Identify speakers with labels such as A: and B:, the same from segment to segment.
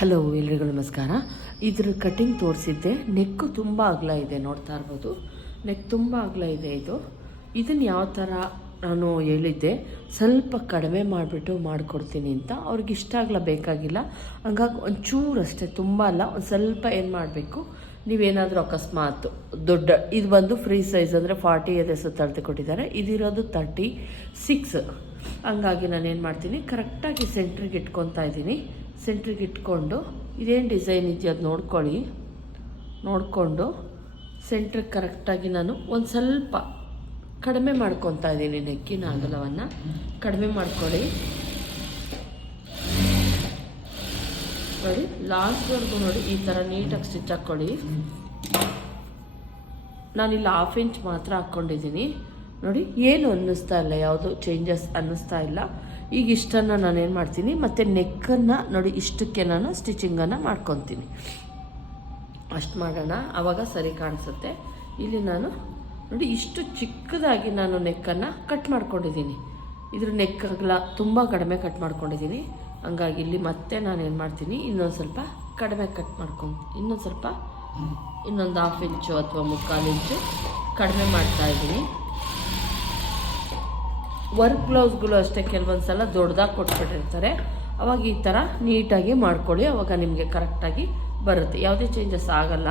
A: Hello ಎಲ್ರಿಗೂ ನಮಸ್ಕಾರ. ಇದ್ರ ಕಟಿಂಗ್ ತೋರಿಸಿದ್ದೆ. ನೆಕ್ಕು ತುಂಬ ಅಗಲ ಇದೆ, ನೋಡ್ತಾ ಇರ್ಬೋದು. ನೆಕ್ ತುಂಬ ಅಗಲ ಇದೆ ಇದು. ಇದನ್ನು ಯಾವ ಥರ ನಾನು ಹೇಳಿದ್ದೆ. ಸ್ವಲ್ಪ ಕಡಿಮೆ ಮಾಡಿಬಿಟ್ಟು ಮಾಡಿಕೊಡ್ತೀನಿ ಅಂತ. ಅವ್ರಿಗೆ ಇಷ್ಟ ಆಗಲ್ಲ ಬೇಕಾಗಿಲ್ಲ. ಹಂಗಾಗಿ ಒಂಚೂರು ಅಷ್ಟೇ, ತುಂಬ ಅಲ್ಲ, ಒಂದು ಸ್ವಲ್ಪ ಏನು ಮಾಡಬೇಕು? ನೀವೇನಾದರೂ ಅಕಸ್ಮಾತ್ ದೊಡ್ಡ, ಇದು ಬಂದು ಫ್ರೀ ಸೈಜ್ ಅಂದರೆ ಫಾರ್ಟಿ ಎದೆ ಸುತ್ತಳತೆ ಕೊಟ್ಟಿದ್ದಾರೆ ಇದಿರೋದು ತರ್ಟಿ ಸಿಕ್ಸ್ ಹಂಗಾಗಿ ನಾನು ಏನು ಮಾಡ್ತೀನಿ ಕರೆಕ್ಟಾಗಿ ಸೆಂಟ್ರಿಗೆ ಇಟ್ಕೊತಾ ಇದ್ದೀನಿ. ಸೆಂಟ್ರಿಗೆ ಇಟ್ಕೊಂಡು ಇದೇನು ಡಿಸೈನ್ ಇದೆಯೋ ಅದು ನೋಡ್ಕೊಳ್ಳಿ. ನೋಡಿಕೊಂಡು ಸೆಂಟ್ರಿಗೆ ಕರೆಕ್ಟಾಗಿ ನಾನು ಒಂದು ಸ್ವಲ್ಪ ಕಡಿಮೆ ಮಾಡ್ಕೊತಾ ಇದ್ದೀನಿ ನೆಕ್ಕಿನ ಅಗಲವನ್ನು. ಕಡಿಮೆ ಮಾಡ್ಕೊಳ್ಳಿ. ನೋಡಿ, ಲಾಸ್ಟ್ವರೆಗೂ ನೋಡಿ, ಈ ಥರ ನೀಟಾಗಿ ಸ್ಟಿಚ್ ಹಾಕ್ಕೊಳ್ಳಿ. ನಾನಿಲ್ಲಿ ಹಾಫ್ ಇಂಚ್ ಮಾತ್ರ ಹಾಕ್ಕೊಂಡಿದ್ದೀನಿ. ನೋಡಿ, ಏನು ಅನ್ನಿಸ್ತಾ ಇಲ್ಲ, ಯಾವುದು ಚೇಂಜಸ್ ಅನ್ನಿಸ್ತಾ ಇಲ್ಲ. ಈಗ ಇಷ್ಟನ್ನು ನಾನು ಏನು ಮಾಡ್ತೀನಿ, ಮತ್ತು ನೆಕ್ಕನ್ನು ನೋಡಿ ಇಷ್ಟಕ್ಕೆ ನಾನು ಸ್ಟಿಚಿಂಗನ್ನು ಮಾಡ್ಕೊತೀನಿ. ಅಷ್ಟು ಮಾಡೋಣ ಆವಾಗ ಸರಿ ಕಾಣಿಸುತ್ತೆ. ಇಲ್ಲಿ ನಾನು ನೋಡಿ ಇಷ್ಟು ಚಿಕ್ಕದಾಗಿ ನಾನು ನೆಕ್ಕನ್ನು ಕಟ್ ಮಾಡ್ಕೊಂಡಿದ್ದೀನಿ. ಇದ್ರ ನೆಕ್ ಅಗಲ ತುಂಬ ಕಡಿಮೆ ಕಟ್ ಮಾಡ್ಕೊಂಡಿದ್ದೀನಿ. ಹಂಗಾಗಿ ಇಲ್ಲಿ ಮತ್ತೆ ನಾನು ಏನು ಮಾಡ್ತೀನಿ, ಇನ್ನೊಂದು ಸ್ವಲ್ಪ ಕಡಿಮೆ ಕಟ್ ಮಾಡ್ಕೊಂಡು, ಇನ್ನೊಂದು ಸ್ವಲ್ಪ ಇನ್ನೊಂದು ಹಾಫ್ ಇಂಚು ಅಥವಾ ಮುಕ್ಕಾಲು ಇಂಚು ಕಡಿಮೆ ಮಾಡ್ತಾ ಇದ್ದೀನಿ. ವರ್ಕ್ ಬ್ಲೌಸ್ಗಳು ಅಷ್ಟೇ ಕೆಲವೊಂದು ಸಲ ದೊಡ್ಡದಾಗಿ ಕೊಟ್ಬಿಟ್ಟಿರ್ತಾರೆ. ಅವಾಗ ಈ ಥರ ನೀಟಾಗಿ ಮಾಡ್ಕೊಳ್ಳಿ, ಅವಾಗ ನಿಮಗೆ ಕರೆಕ್ಟಾಗಿ ಬರುತ್ತೆ. ಯಾವುದೇ ಚೇಂಜಸ್ ಆಗಲ್ಲ.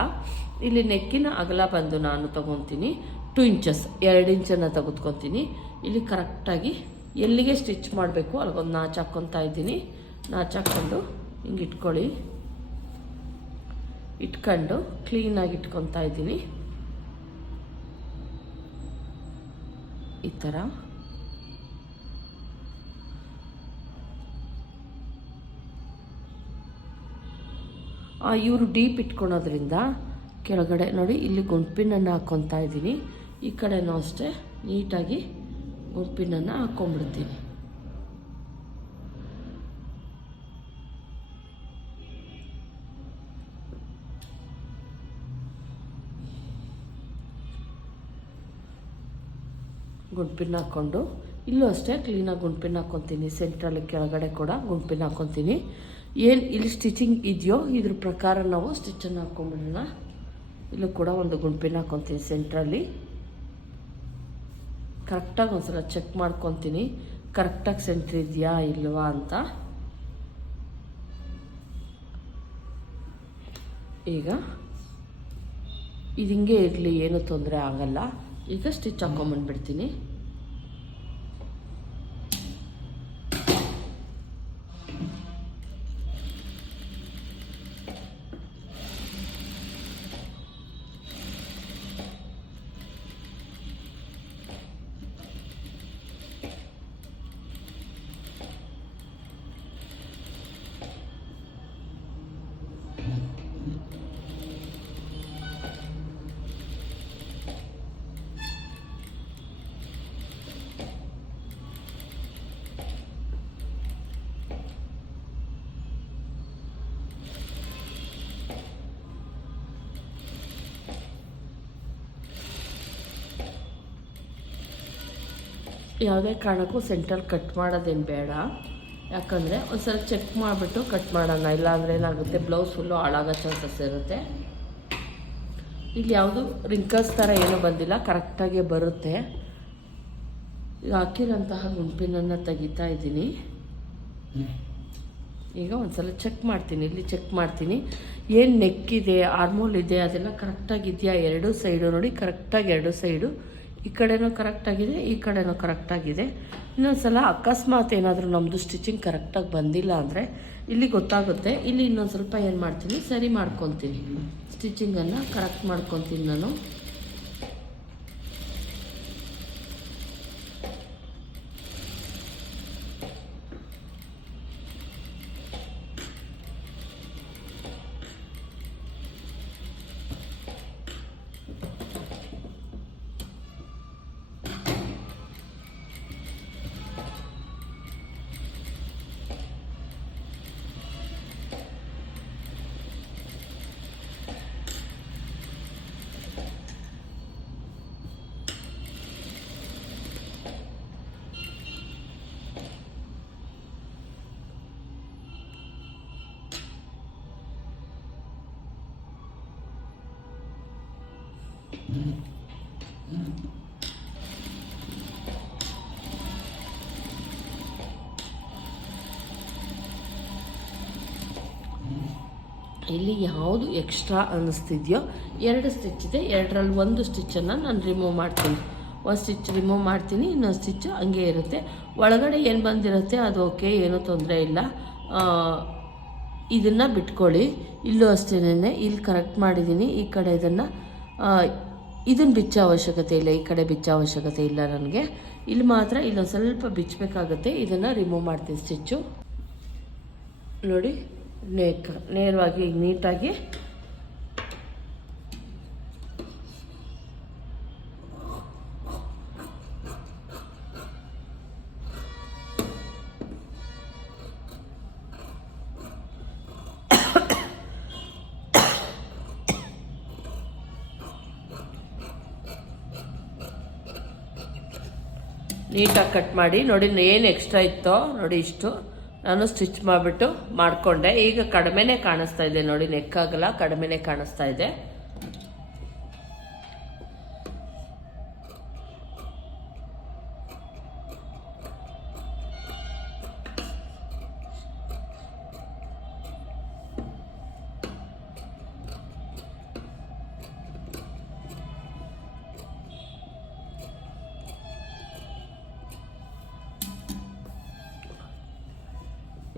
A: ಇಲ್ಲಿ ನೆಕ್ಕಿನ ಅಗಲ ಬಂದು ನಾನು ತೊಗೊತೀನಿ. ಟು ಇಂಚಸ್ ಎರಡು ಇಂಚನ್ನು ತೆಗೆದುಕೊತೀನಿ. ಇಲ್ಲಿ ಕರೆಕ್ಟಾಗಿ ಎಲ್ಲಿಗೆ ಸ್ಟಿಚ್ ಮಾಡಬೇಕು ಅಲ್ಲಿಗೊಂದು ನಾಚ್ ಹಾಕ್ಕೊತಾ ಇದ್ದೀನಿ. ನಾಚ್ ಹಾಕ್ಕೊಂಡು ಹಿಂಗೆ ಇಟ್ಕೊಳ್ಳಿ. ಇಟ್ಕೊಂಡು ಕ್ಲೀನಾಗಿ ಇಟ್ಕೊತಾ ಇದ್ದೀನಿ. ಈ ಥರ ಇವರು ಡೀಪ್ ಇಟ್ಕೊಳೋದ್ರಿಂದ ಕೆಳಗಡೆ ನೋಡಿ, ಇಲ್ಲಿ ಗುಂಪಿನನ್ನು ಹಾಕ್ಕೊತಾ ಇದ್ದೀನಿ. ಈ ಕಡೆನೂ ಅಷ್ಟೇ, ನೀಟಾಗಿ ಗುಂಪಿನನ್ನು ಹಾಕ್ಕೊಂಬಿಡ್ತೀನಿ ಗುಂಪಿನ ಹಾಕ್ಕೊಂಡು, ಇಲ್ಲೂ ಅಷ್ಟೇ ಕ್ಲೀನಾಗಿ ಗುಂಪಿನ ಹಾಕ್ಕೊತೀನಿ ಸೆಂಟ್ರಲ್ಲಿ ಕೆಳಗಡೆ ಕೂಡ ಗುಂಪಿನ ಹಾಕ್ಕೊತೀನಿ ಏನು ಇಲ್ಲಿ ಸ್ಟಿಚಿಂಗ್ ಇದೆಯೋ ಇದ್ರ ಪ್ರಕಾರ ನಾವು ಸ್ಟಿಚ್ಚನ್ನು ಹಾಕ್ಕೊಂಬಿಡೋಣ ಇಲ್ಲೂ ಕೂಡ ಒಂದು ಗುಂಪಿನ ಹಾಕ್ಕೊತೀನಿ ಸೆಂಟ್ರಲ್ಲಿ ಕರೆಕ್ಟಾಗಿ ಒಂದ್ಸಲ ಚೆಕ್ ಮಾಡ್ಕೊತೀನಿ. ಕರೆಕ್ಟಾಗಿ ಸೆಂಟ್ರ್ ಇದೆಯಾ ಇಲ್ವಾ ಅಂತ. ಈಗ ಇದು ಹಿಂಗೆ ಇರಲಿ, ಏನೂ ತೊಂದರೆ ಆಗಲ್ಲ. ಈಗ ಸ್ಟಿಚ್ ಹಾಕ್ಕೊಂಬಂದ್ಬಿಡ್ತೀನಿ ಯಾವುದೇ ಕಾರಣಕ್ಕೂ ಸೆಂಟರ್ ಕಟ್ ಮಾಡೋದೇನು ಬೇಡ. ಯಾಕಂದರೆ ಒಂದ್ಸಲ ಚೆಕ್ ಮಾಡಿಬಿಟ್ಟು ಕಟ್ ಮಾಡೋಣ, ಇಲ್ಲಾಂದರೆ ಏನಾಗುತ್ತೆ, ಬ್ಲೌಸ್ ಫುಲ್ಲು ಹಾಳಾಗೋ ಚಾನ್ಸಸ್ ಇರುತ್ತೆ. ಇಲ್ಲಿ ಯಾವುದು ರಿಂಕಲ್ಸ್ ಥರ ಏನೂ ಬಂದಿಲ್ಲ ಕರೆಕ್ಟಾಗಿ ಬರುತ್ತೆ. ಈಗ ಹಾಕಿರೋಂತಹ ಗುಂಪಿನನ್ನು ತೆಗಿತಾ ಇದ್ದೀನಿ. ಈಗ ಒಂದ್ಸಲ ಚೆಕ್ ಮಾಡ್ತೀನಿ, ಇಲ್ಲಿ ಚೆಕ್ ಮಾಡ್ತೀನಿ. ಏನು ನೆಕ್ ಇದೆ ಆರ್ಮೋಲ್ ಇದೆ, ಅದೆಲ್ಲ ಕರೆಕ್ಟಾಗಿದೆಯಾ ಎರಡೂ ಸೈಡು ನೋಡಿ ಕರೆಕ್ಟಾಗಿ ಎರಡು ಸೈಡು ಈ ಕಡೆನೂ ಕರೆಕ್ಟಾಗಿದೆ ಈ ಕಡೆನೂ ಕರೆಕ್ಟಾಗಿದೆ ಇನ್ನೊಂದು ಸಲ ಅಕಸ್ಮಾತ್ ಏನಾದರೂ ನಮ್ಮದು ಸ್ಟಿಚಿಂಗ್ ಕರೆಕ್ಟಾಗಿ ಬಂದಿಲ್ಲ ಅಂದರೆ ಇಲ್ಲಿ ಗೊತ್ತಾಗುತ್ತೆ. ಇಲ್ಲಿ ಇನ್ನೊಂದು ಸ್ವಲ್ಪ ಏನು ಮಾಡ್ತೀನಿ, ಸರಿ ಮಾಡ್ಕೊತೀನಿ. ಸ್ಟಿಚಿಂಗನ್ನು ಕರೆಕ್ಟ್ ಮಾಡ್ಕೊತೀನಿ ನಾನು. ಇಲ್ಲಿ ಯಾವುದು ಎಕ್ಸ್ಟ್ರಾ ಅನ್ನಿಸ್ತಿದೆಯೋ, ಎರಡು ಸ್ಟಿಚ್ ಇದೆ, ಎರಡರಲ್ಲಿ ಒಂದು ಸ್ಟಿಚ್ಚನ್ನು ನಾನು ರಿಮೂವ್ ಮಾಡ್ತೀನಿ. ಒಂದು ಸ್ಟಿಚ್ ರಿಮೂವ್ ಮಾಡ್ತೀನಿ, ಇನ್ನೊಂದು ಸ್ಟಿಚ್ ಹಂಗೆ ಇರುತ್ತೆ. ಒಳಗಡೆ ಏನು ಬಂದಿರುತ್ತೆ, ಅದು ಓಕೆ ಏನೂ ತೊಂದರೆ ಇಲ್ಲ. ಇದನ್ನು ಬಿಟ್ಕೊಳ್ಳಿ. ಇಲ್ಲೂ ಅಷ್ಟೇ ಇಲ್ಲಿ ಕರೆಕ್ಟ್ ಮಾಡಿದ್ದೀನಿ ಈ ಕಡೆ ಇದನ್ನು ಇದನ್ನು ಬಿಚ್ಚೋ ಅವಶ್ಯಕತೆ ಇಲ್ಲ, ಈ ಕಡೆ ಬಿಚ್ಚೋ ಅವಶ್ಯಕತೆ ಇಲ್ಲ ನನಗೆ. ಇಲ್ಲಿ ಮಾತ್ರ ಇಲ್ಲೊಂದು ಸ್ವಲ್ಪ ಬಿಚ್ಚಬೇಕಾಗತ್ತೆ ಇದನ್ನು ರಿಮೂವ್ ಮಾಡ್ತೀನಿ ಸ್ಟಿಚ್ಚು ನೋಡಿ, ನೇಕ್ ನೇರವಾಗಿ ನೀಟಾಗಿ ನೀಟಾಗಿ ಕಟ್ ಮಾಡಿ, ನೋಡಿ ಏನು ಎಕ್ಸ್ಟ್ರಾ ಇತ್ತೋ, ನೋಡಿ ಇಷ್ಟು. ನಾನು ಸ್ಟಿಚ್ ಮಾಡಿಬಿಟ್ಟು ಮಾಡಿಕೊಂಡೆ. ಈಗ ಕಡಿಮೆನೇ ಕಾಣಿಸ್ತಾ ಇದೆ. ನೋಡಿ ನೆಕ್ಕಾಗಲ್ಲ ಕಡಿಮೆನೇ ಕಾಣಿಸ್ತಾ ಇದೆ.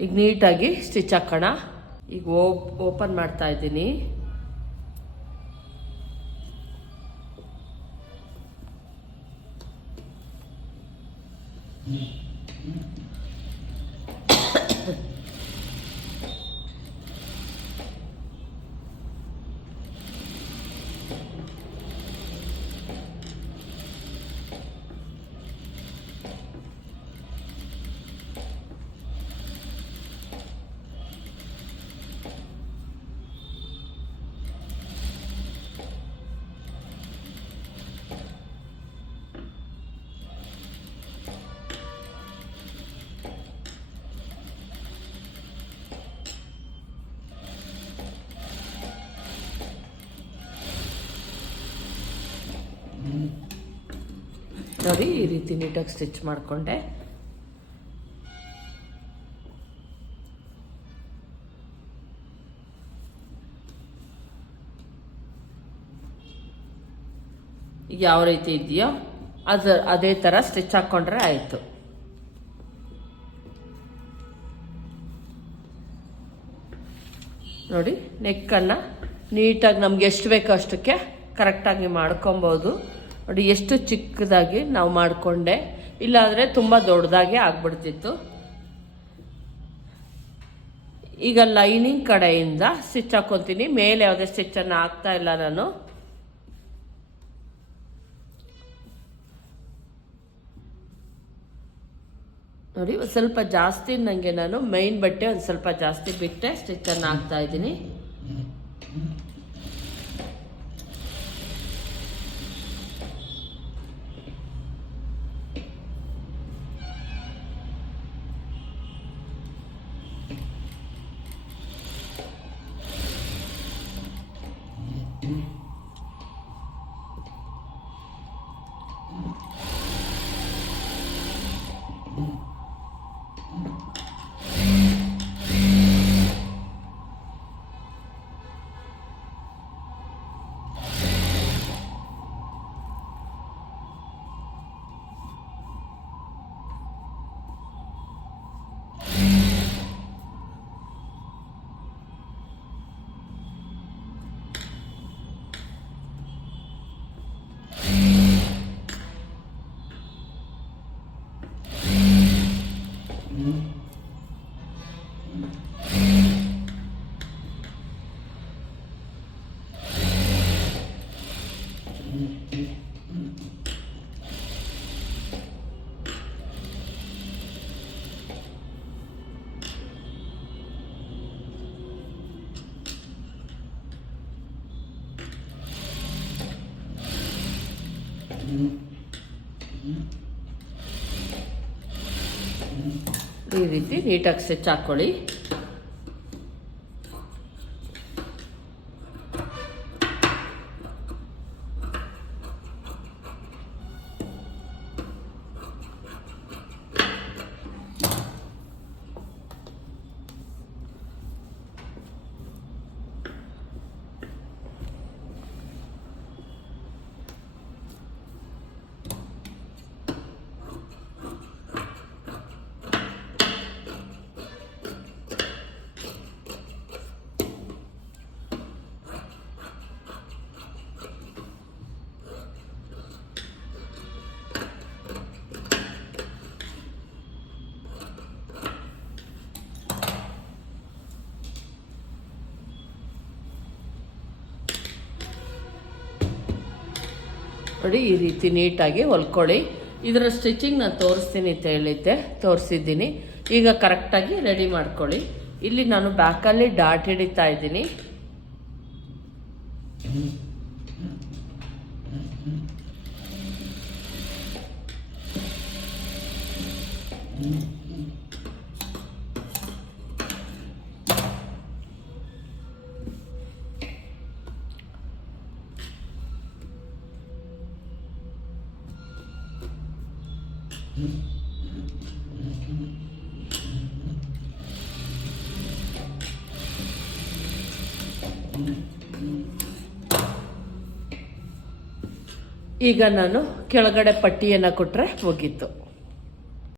A: ಈಗ ನೀಟಾಗಿ ಸ್ಟಿಚ್ ಹಾಕೋಣ. ಈಗ ಓಪನ್ ಮಾಡ್ತಾ ಇದ್ದೀನಿ. ನೋಡಿ ಈ ರೀತಿ ನೀಟಾಗಿ ಸ್ಟಿಚ್ ಮಾಡಿಕೊಂಡೆ. ಯಾವ ರೀತಿ ಇದೆಯೋ ಅದು ಅದೇ ಥರ ಸ್ಟಿಚ್ ಹಾಕ್ಕೊಂಡ್ರೆ ಆಯಿತು. ನೋಡಿ ನೆಕ್ಕನ್ನು ನೀಟಾಗಿ ನಮ್ಗೆ ಎಷ್ಟು ಬೇಕೋ ಅಷ್ಟಕ್ಕೆ ಕರೆಕ್ಟಾಗಿ ಮಾಡ್ಕೊಬೋದು. ನೋಡಿ, ಎಷ್ಟು ಚಿಕ್ಕದಾಗಿ ನಾವು ಮಾಡಿಕೊಂಡೆ. ಇಲ್ಲಾಂದರೆ ತುಂಬ ದೊಡ್ಡದಾಗಿ ಆಗ್ಬಿಡ್ತಿತ್ತು. ಈಗ ಲೈನಿಂಗ್ ಕಡೆಯಿಂದ ಸ್ಟಿಚ್ ಹಾಕ್ಕೊತೀನಿ ಮೇಲೆ ಯಾವುದೇ ಸ್ಟಿಚ್ಚನ್ನು ಹಾಕ್ತಾ ಇಲ್ಲ ನಾನು. ನೋಡಿ, ಒಂದು ಸ್ವಲ್ಪ ಜಾಸ್ತಿ ನನಗೆ ನಾನು ಮೈನ್ ಬಟ್ಟೆ ಒಂದು ಸ್ವಲ್ಪ ಜಾಸ್ತಿ ಬಿಟ್ಟೆ ಸ್ಟಿಚ್ಚನ್ನು ಹಾಕ್ತಾ ಇದ್ದೀನಿ. ಈ ರೀತಿ ನೀಟಾಗಿ ಸ್ಟಿಚ್ ಹಾಕ್ಕೊಳ್ಳಿ ನೋಡಿ ಈ ರೀತಿ ನೀಟಾಗಿ ಹೊಲ್ಕೊಳ್ಳಿ. ಇದರ ಸ್ಟಿಚಿಂಗ್ ನಾನು ತೋರಿಸ್ತೀನಿ ಅಂತ ಹೇಳಿದ್ದೆ, ತೋರಿಸಿದ್ದೀನಿ. ಈಗ ಕರೆಕ್ಟಾಗಿ ರೆಡಿ ಮಾಡ್ಕೊಳ್ಳಿ. ಇಲ್ಲಿ ನಾನು ಬ್ಯಾಕಲ್ಲಿ ಡಾಟ್ ಹಿಡಿತಾ ಇದ್ದೀನಿ. ಈಗ ನಾನು ಕೆಳಗಡೆ ಪಟ್ಟಿಯನ್ನು ಕೊಟ್ಟರೆ ಮುಗೀತು.